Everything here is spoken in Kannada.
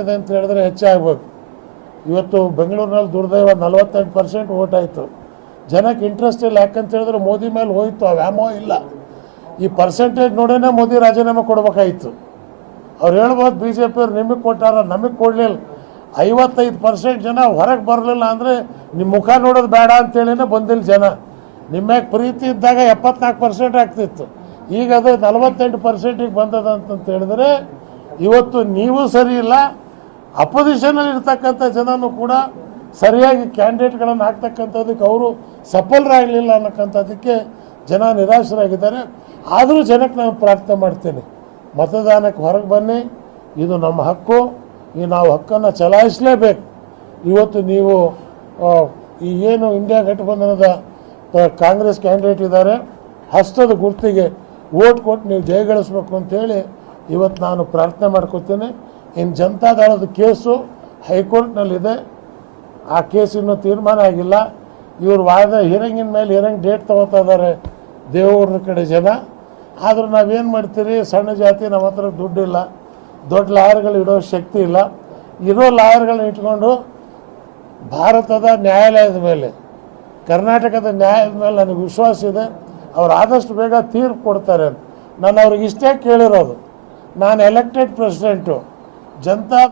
ಏನಿದೆ ಅಂತ ಹೇಳಿದ್ರೆ ಹೆಚ್ಚಾಗಬೇಕು. ಇವತ್ತು ಬೆಂಗಳೂರಿನಲ್ಲಿ ದುರ್ದೈವ 48% ಓಟ್ ಆಯಿತು. ಜನಕ್ಕೆ ಇಂಟ್ರೆಸ್ಟ್ ಇಲ್ಲ, ಯಾಕಂತ ಹೇಳಿದ್ರೆ ಮೋದಿ ಮೇಲೆ ಹೋಯಿತು, ಆ ವ್ಯಾಮೋಹ ಇಲ್ಲ. ಈ ಪರ್ಸೆಂಟೇಜ್ ನೋಡೇ ಮೋದಿ ರಾಜೀನಾಮೆ ಕೊಡಬೇಕಾಯಿತು. ಅವ್ರು ಹೇಳ್ಬೋದು ಬಿ ಜೆ ಪಿಯವ್ರು ನಿಮಗೆ ಕೊಟ್ಟಾರ, ನಮಗೆ ಕೊಡಲಿಲ್ಲ. 55% ಜನ ಹೊರಗೆ ಬರಲಿಲ್ಲ ಅಂದರೆ ನಿಮ್ಮ ಮುಖ ನೋಡೋದು ಬೇಡ ಅಂತೇಳಿನೇ ಬಂದಿಲ್ಲ ಜನ. ನಿಮ್ಮ್ಯಾಗ ಪ್ರೀತಿ ಇದ್ದಾಗ 74% ಆಗ್ತಿತ್ತು, ಈಗ ಅದು 48%ಗೆ ಬಂದದ ಅಂತಂತ ಹೇಳಿದ್ರೆ ಇವತ್ತು ನೀವು ಸರಿ ಇಲ್ಲ, ಅಪೋಸಿಷನಲ್ಲಿ ಇರ್ತಕ್ಕಂಥ ಜನನೂ ಕೂಡ ಸರಿಯಾಗಿ ಕ್ಯಾಂಡಿಡೇಟ್ಗಳನ್ನು ಹಾಕ್ತಕ್ಕಂಥದ್ದಕ್ಕೆ ಅವರು ಸಫಲರಾಗಲಿಲ್ಲ ಅನ್ನೋಕ್ಕಂಥದ್ದಕ್ಕೆ ಜನ ನಿರಾಶರಾಗಿದ್ದಾರೆ. ಆದರೂ ಜನಕ್ಕೆ ನಾನು ಪ್ರಾರ್ಥನೆ ಮಾಡ್ತೀನಿ, ಮತದಾನಕ್ಕೆ ಹೊರಗೆ ಬನ್ನಿ, ಇದು ನಮ್ಮ ಹಕ್ಕು, ಈ ನಾವು ಹಕ್ಕನ್ನು ಚಲಾಯಿಸಲೇಬೇಕು. ಇವತ್ತು ನೀವು ಈ ಏನು ಇಂಡಿಯಾ ಗಠಬಂಧನದ ಕಾಂಗ್ರೆಸ್ ಕ್ಯಾಂಡಿಡೇಟ್ ಇದ್ದಾರೆ, ಹಸ್ತದ ಗುರ್ತಿಗೆ ಓಟ್ ಕೊಟ್ಟು ನೀವು ಜಯಗಳಿಸ್ಬೇಕು ಅಂತೇಳಿ ಇವತ್ತು ನಾನು ಪ್ರಾರ್ಥನೆ ಮಾಡ್ಕೊತೀನಿ. ಇನ್ನು ಜನತಾದಳದ ಕೇಸು ಹೈಕೋರ್ಟ್ನಲ್ಲಿದೆ, ಆ ಕೇಸ್ ಇನ್ನೂ ತೀರ್ಮಾನ ಆಗಿಲ್ಲ. ಇವರು ವಾದ ಹಿಯರಿಂಗಿನ ಮೇಲೆ ಹಿಯರಿಂಗ್ ಡೇಟ್ ತೊಗೋತಾ ಇದ್ದಾರೆ ದೇವೇಗೌಡರ ಕಡೆ ಜನ. ಆದರೂ ನಾವೇನು ಮಾಡ್ತೀರಿ, ಸಣ್ಣ ಜಾತಿ, ನಮ್ಮ ಹತ್ರ ದುಡ್ಡಿಲ್ಲ, ದೊಡ್ಡ ಲಾಯರ್ಗಳು ಇಡೋ ಶಕ್ತಿ ಇಲ್ಲ. ಇರೋ ಲಾಯರ್ಗಳನ್ನ ಇಟ್ಕೊಂಡು ಭಾರತದ ನ್ಯಾಯಾಲಯದ ಮೇಲೆ, ಕರ್ನಾಟಕದ ನ್ಯಾಯದ ಮೇಲೆ ನನಗೆ ವಿಶ್ವಾಸ ಇದೆ, ಅವ್ರು ಆದಷ್ಟು ಬೇಗ ತೀರ್ಪು ಕೊಡ್ತಾರೆ ಅಂತ. ನಾನು ಅವ್ರಿಗೆ ಇಷ್ಟೇ ಕೇಳಿರೋದು, ನಾನು ಎಲೆಕ್ಟೆಡ್ ಪ್ರೆಸಿಡೆಂಟು, ಜನತಾ